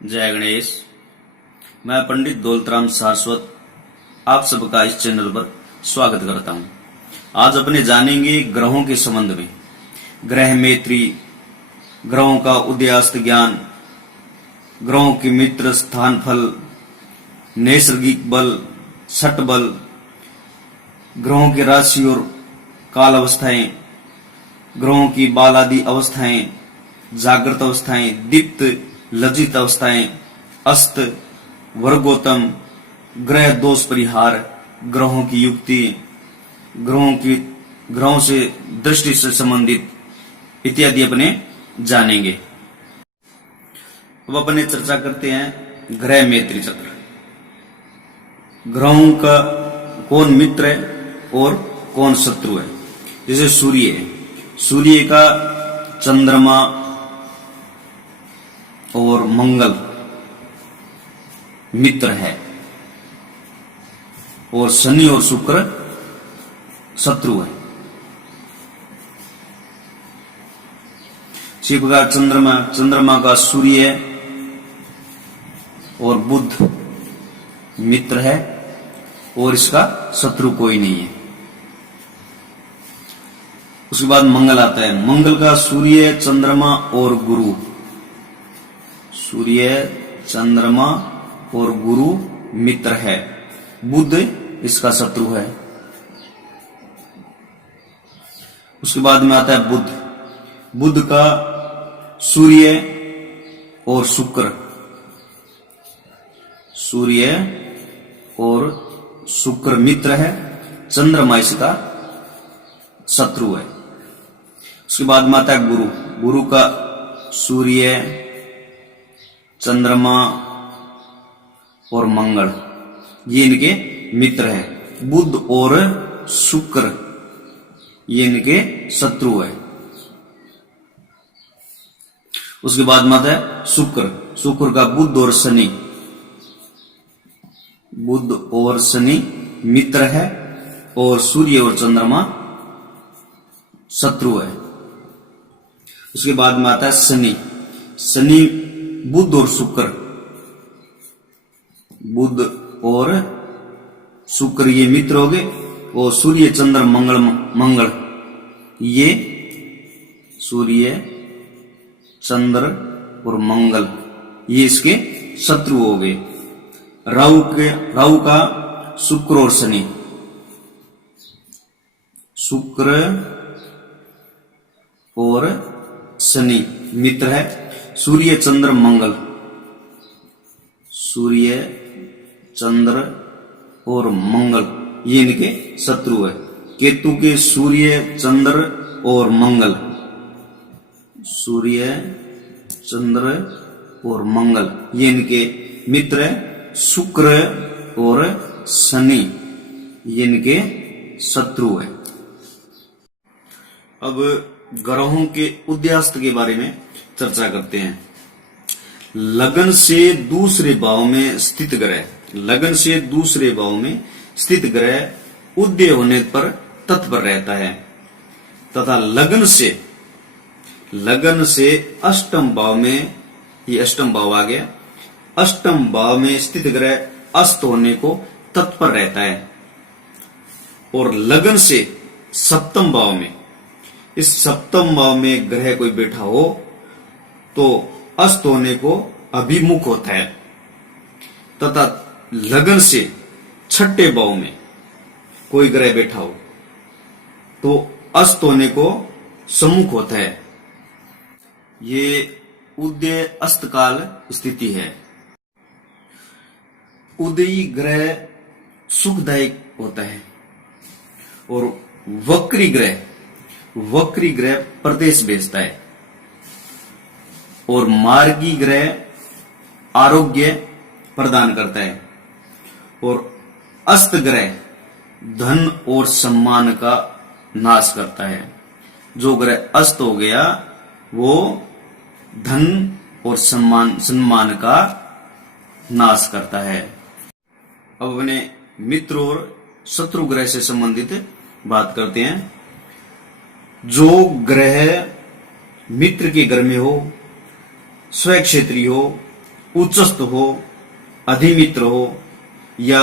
जय गणेश। मैं पंडित दौलतराम सारस्वत आप सबका इस चैनल पर स्वागत करता हूं। आज अपने जानेंगे ग्रहों के संबंध में। ग्रह मैत्री, ग्रहों का उदयास्त ज्ञान, ग्रहों के मित्र स्थान फल, नैसर्गिक बल, छठ बल, ग्रहों की राशि और काल अवस्थाएं, ग्रहों की बालादि अवस्थाएं, जागृत अवस्थाएं, दीप्त लज्जित अवस्थाएं, अस्त, वर्गोत्तम, ग्रह दोष परिहार, ग्रहों की युक्ति, ग्रहों से दृष्टि से संबंधित इत्यादि अपने जानेंगे। अब अपने चर्चा करते हैं ग्रह मैत्री चक्र। ग्रहों का कौन मित्र है और कौन शत्रु है। जैसे सूर्य है, सूर्य का चंद्रमा और मंगल मित्र है और शनि और शुक्र शत्रु है। इसी प्रकार चंद्रमा का सूर्य और बुध मित्र है और इसका शत्रु कोई नहीं है। उसके बाद मंगल आता है। मंगल का सूर्य, चंद्रमा और गुरु, सूर्य, चंद्रमा और गुरु मित्र है। बुध इसका शत्रु है। उसके बाद में आता है बुध। बुध का सूर्य और शुक्र, सूर्य और शुक्र मित्र है, चंद्रमा इसका शत्रु है। उसके बाद में आता है गुरु। गुरु का सूर्य, चंद्रमा और मंगल ये इनके मित्र है। बुध और शुक्र ये इनके शत्रु है। उसके बाद में आता है शुक्र। शुक्र का बुध और शनि, बुध और शनि मित्र है और सूर्य और चंद्रमा शत्रु है। उसके बाद में आता है शनि। शनि, बुध और शुक्र, बुध और शुक्र ये मित्र हो गए और सूर्य, चंद्र, मंगल ये सूर्य, चंद्र और मंगल ये इसके शत्रु हो गए। राहु का शुक्र और शनि, शुक्र और शनि मित्र है। सूर्य, चंद्र, मंगल, सूर्य, चंद्र और मंगल ये इनके शत्रु है। केतु के सूर्य, चंद्र और मंगल, सूर्य, चंद्र और मंगल ये इनके मित्र है। शुक्र और शनि ये इनके शत्रु है। अब ग्रहों के उदयास्त के बारे में चर्चा करते हैं। लगन से दूसरे भाव में स्थित ग्रह, लगन से दूसरे भाव में स्थित ग्रह उदय होने पर तत्पर रहता है तथा लगन से अष्टम भाव में, ये अष्टम भाव आ गया, अष्टम भाव में स्थित ग्रह अस्त होने को तत्पर रहता है। और लगन से सप्तम भाव में, इस सप्तम भाव में ग्रह कोई बैठा हो तो अस्त होने को अभिमुख होता है तथा लगन से छठे भाव में कोई ग्रह बैठा हो तो अस्त होने को सम्मुख होता है। ये उदय अस्त काल स्थिति है। उदयी ग्रह सुखदायक होता है और वक्री ग्रह प्रदेश भेजता है और मार्गी ग्रह आरोग्य प्रदान करता है और अस्त ग्रह धन और सम्मान का नाश करता है। जो ग्रह अस्त हो गया वो धन और सम्मान का नाश करता है। अब अपने मित्र और शत्रु ग्रह से संबंधित बात करते हैं। जो ग्रह मित्र के घर में हो, स्वक्षेत्री हो उच्चस्थ हो, अधिमित्र हो या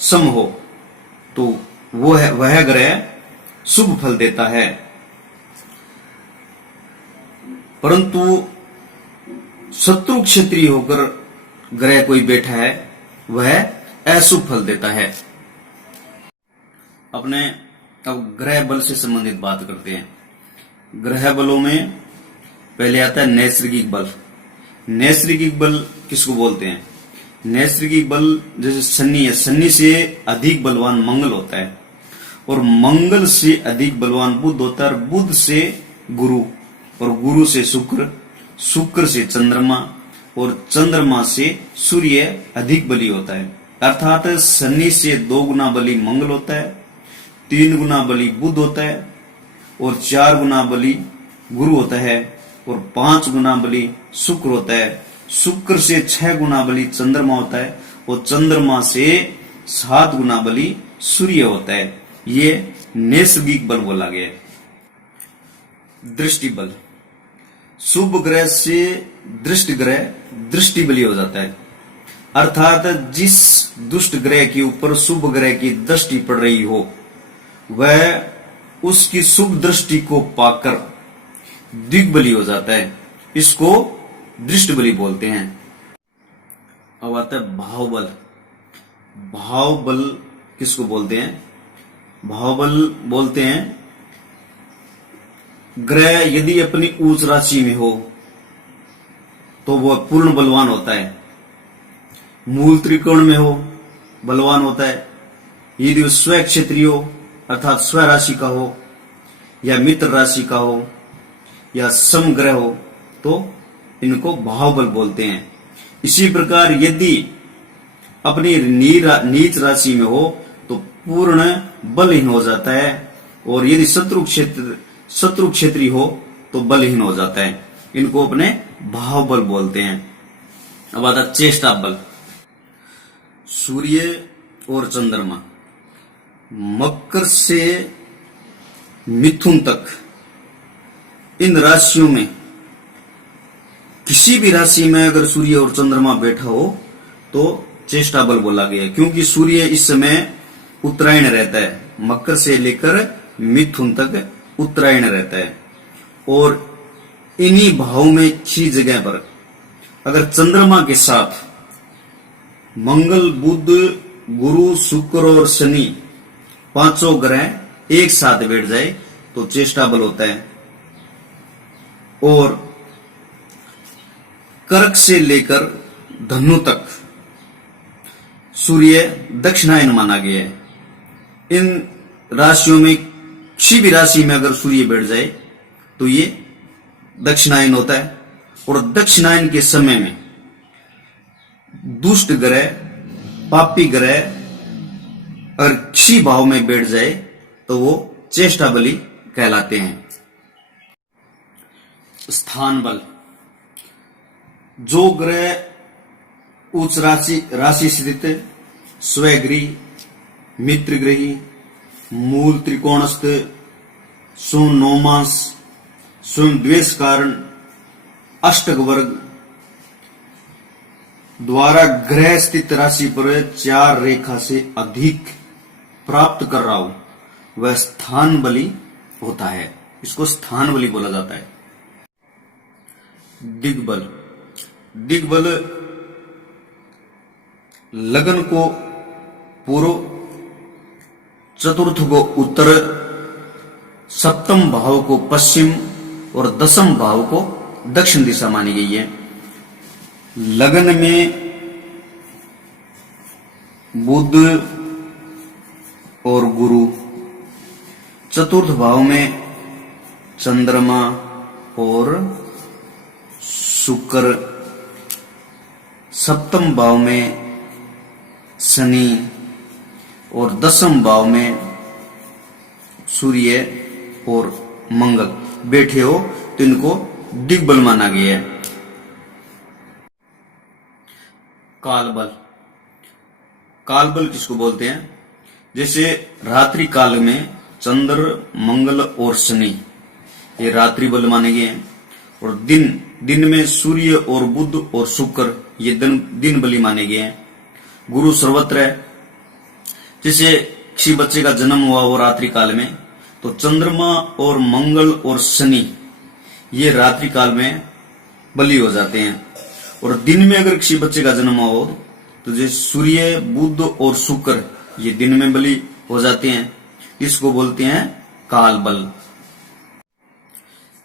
सम हो तो वह ग्रह शुभ फल देता है। परंतु शत्रु क्षेत्रीय होकर ग्रह कोई बैठा है वह अशुभ फल देता है। अपने अब ग्रह बल से संबंधित बात करते हैं। ग्रह बलों में पहले आता है नैसर्गिक बल। नैसर्गिक बल किसको बोलते हैं? नैसर्गिक बल जैसे शनि है, शनि से अधिक बलवान मंगल होता है और मंगल से अधिक बलवान बुध होता है और बुध से गुरु और गुरु से शुक्र, शुक्र से चंद्रमा और चंद्रमा से सूर्य अधिक बली होता है। अर्थात शनि से 2 गुना बली मंगल होता है, 3 गुना बली बुध होता है और 4 गुना बली गुरु होता है और 5 गुना बली शुक्र होता है। शुक्र से 6 गुना बली चंद्रमा होता है और चंद्रमा से 7 गुना बली सूर्य होता है। ये नैसर्गिक बल बोला गया है। दृष्टि बल, शुभ ग्रह से दृष्ट ग्रह दृष्टि बली हो जाता है। अर्थात जिस दुष्ट ग्रह के ऊपर शुभ ग्रह की दृष्टि पड़ रही हो वह उसकी शुभ दृष्टि को पाकर दिग्बली हो जाता है। इसको दृष्ट बली बोलते हैं। अब आता है भाव बल। भाव बल किसको बोलते हैं? भाव बल बोलते हैं ग्रह यदि अपनी उच्च राशि में हो तो वह पूर्ण बलवान होता है। मूल त्रिकोण में हो बलवान होता है। यदि वह स्व क्षेत्रीय हो अर्थात स्व राशि का हो या मित्र राशि का हो या समग्रह हो तो इनको भाव बल बोलते हैं। इसी प्रकार यदि अपनी नीच राशि में हो तो पूर्ण बलहीन हो जाता है और यदि शत्रु क्षेत्री हो तो बलहीन हो जाता है। इनको अपने भाव बल बोलते हैं। अब आता चेष्टा बल। सूर्य और चंद्रमा मकर से मिथुन तक इन राशियों में किसी भी राशि में अगर सूर्य और चंद्रमा बैठा हो तो चेष्टा बल बोला गया है। क्योंकि सूर्य इस समय उत्तरायण रहता है, मकर से लेकर मिथुन तक उत्तरायण रहता है और इन्हीं भाव में किसी जगह पर अगर चंद्रमा के साथ मंगल, बुध, गुरु, शुक्र और शनि 5 ग्रह एक साथ बैठ जाए तो चेष्टा बल होता है। और कर्क से लेकर धनु तक सूर्य दक्षिणायन माना गया है। इन राशियों में किसी भी राशि में अगर सूर्य बैठ जाए तो ये दक्षिणायन होता है और दक्षिणायन के समय में दुष्ट ग्रह, पापी ग्रह अगर किसी भाव में बैठ जाए तो वो चेष्टा बली कहलाते हैं। स्थान बल, जो ग्रह उच्च राशि स्थित स्वगृही, मित्र गृही, मूल त्रिकोणस्थ, स्वयं नौमांस, स्वयं द्वेष कारण, अष्टक वर्ग द्वारा ग्रह स्थित राशि पर 4 रेखा से अधिक प्राप्त कर रहा हो वह स्थान बली होता है। इसको स्थान बली बोला जाता है। दिग्बल, दिग्बल लगन को पूर्व, चतुर्थ को उत्तर, सप्तम भाव को पश्चिम और दसम भाव को दक्षिण दिशा मानी गई है। लगन में बुध और गुरु, चतुर्थ भाव में चंद्रमा और शुक्र, सप्तम भाव में शनि और दसम भाव में सूर्य और मंगल बैठे हो तो इनको दिग्बल माना गया है। कालबल, कालबल किसको बोलते हैं? जैसे रात्रि काल में चंद्र, मंगल और शनि ये रात्रि बल माने गए हैं और दिन दिन में सूर्य और बुध और शुक्र ये दिन बलि माने गए हैं। गुरु सर्वत्र है। जैसे किसी बच्चे का जन्म हुआ वो रात्रि काल में, तो चंद्रमा और मंगल और शनि ये रात्रि काल में बलि हो जाते हैं। और दिन में अगर किसी बच्चे का जन्म हुआ हो तो जैसे सूर्य बुध और शुक्र ये दिन में बलि हो जाते हैं। इसको बोलते हैं काल बल।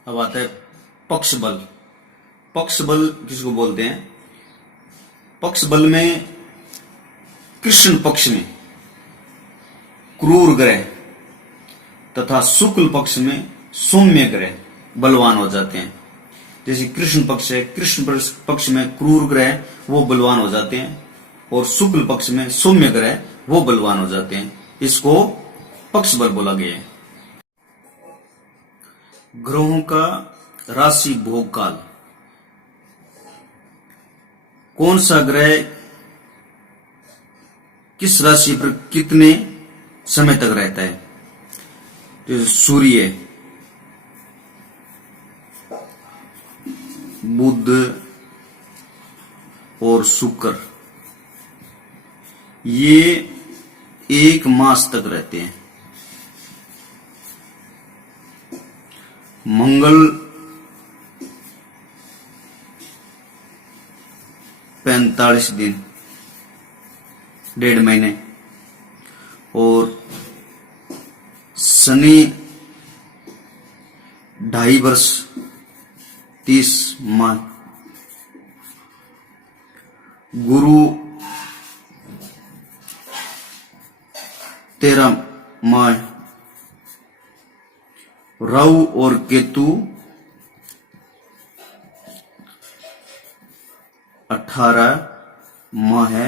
अब आता है पक्ष बल। पक्ष बल किसको बोलते हैं? पक्ष बल में कृष्ण पक्ष में क्रूर ग्रह तथा शुक्ल पक्ष में सौम्य ग्रह बलवान हो जाते हैं। जैसे कृष्ण पक्ष है, कृष्ण पक्ष में क्रूर ग्रह वो बलवान हो जाते हैं और शुक्ल पक्ष में सौम्य ग्रह वो बलवान हो जाते हैं। इसको पक्ष बल बोला गया है। ग्रहों का राशि भोग काल। कौन सा ग्रह किस राशि पर कितने समय तक रहता है? जैसे सूर्य, बुध और शुक्र ये 1 मास तक रहते हैं। मंगल 45 दिन, 1.5 महीने, और शनि 2.5 वर्ष 30 माह, गुरु 13 माह, राहु और केतु 18 माह है।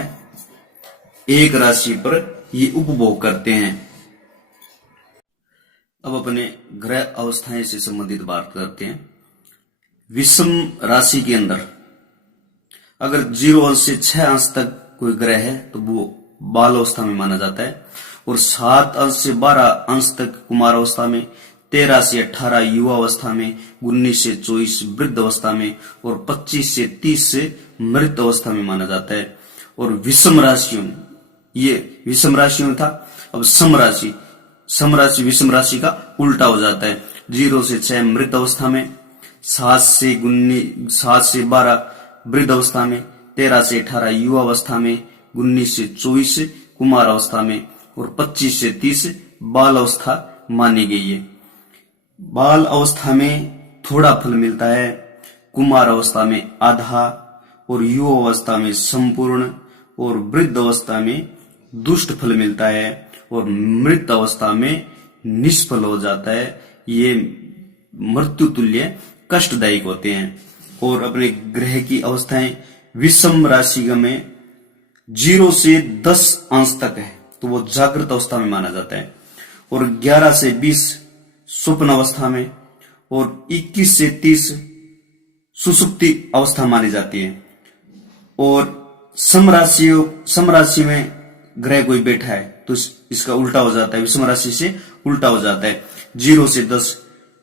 एक राशि पर ये उपभोग करते हैं। अब अपने ग्रह अवस्थाएं से संबंधित बात करते हैं। विषम राशि के अंदर अगर 0 अंश से 6 अंश तक कोई ग्रह है तो वो बाल अवस्था में माना जाता है, और 7 अंश से 12 अंश तक कुमार अवस्था में, 13 से 18 युवा अवस्था में, 19 से 24 वृद्ध अवस्था में, और 25 से 30 से मृत अवस्था में माना जाता है। और विषम राशियों, ये विषम राशियों था। अब सम राशि विषम राशि का उल्टा हो जाता है। 0 से 6 मृत अवस्था में, 7 से 12 वृद्ध अवस्था में, 13 से 18 युवा अवस्था में, 19 से 24 कुमार अवस्था में, और 25 से 30 बाल अवस्था मानी गई है। बाल अवस्था में थोड़ा फल मिलता है, कुमार अवस्था में आधा, और युवा अवस्था में संपूर्ण, और वृद्ध अवस्था में दुष्ट फल मिलता है, और मृत अवस्था में निष्फल हो जाता है। ये मृत्यु तुल्य कष्टदायक होते हैं। और अपने ग्रह की अवस्थाएं विषम राशि में 0 से 10 अंश तक है तो वो जागृत अवस्था में माना जाता है, और 11 से 20 स्वप्न अवस्था में, और 21 से 30 सुसुप्ति अवस्था मानी जाती है। और सम राशि में ग्रह कोई बैठा है तो इसका उल्टा हो जाता है, विषम राशि से उल्टा हो जाता है। 0 से 10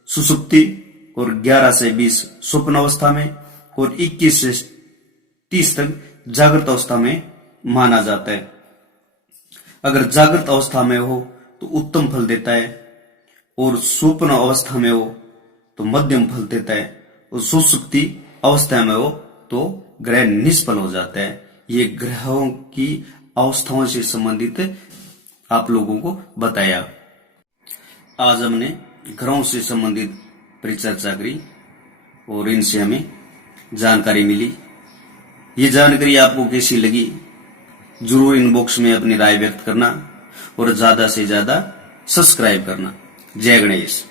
सुसुप्ति, और 11 से 20 स्वप्न अवस्था में, और 21 से 30 तक जागृत अवस्था में माना जाता है। अगर जागृत अवस्था में हो तो उत्तम फल देता है, और स्वप्न अवस्था में हो तो मध्यम फल देता है, और सुसुप्ति अवस्था में हो तो ग्रह निष्फल हो जाता है। ये ग्रहों की अवस्थाओं से संबंधित आप लोगों को बताया। आज हमने ग्रहों से संबंधित परिचर्चा करी और इनसे हमें जानकारी मिली। ये जानकारी आपको कैसी लगी जरूर इनबॉक्स में अपनी राय व्यक्त करना, और ज्यादा से ज्यादा सब्सक्राइब करना। जय गणेश।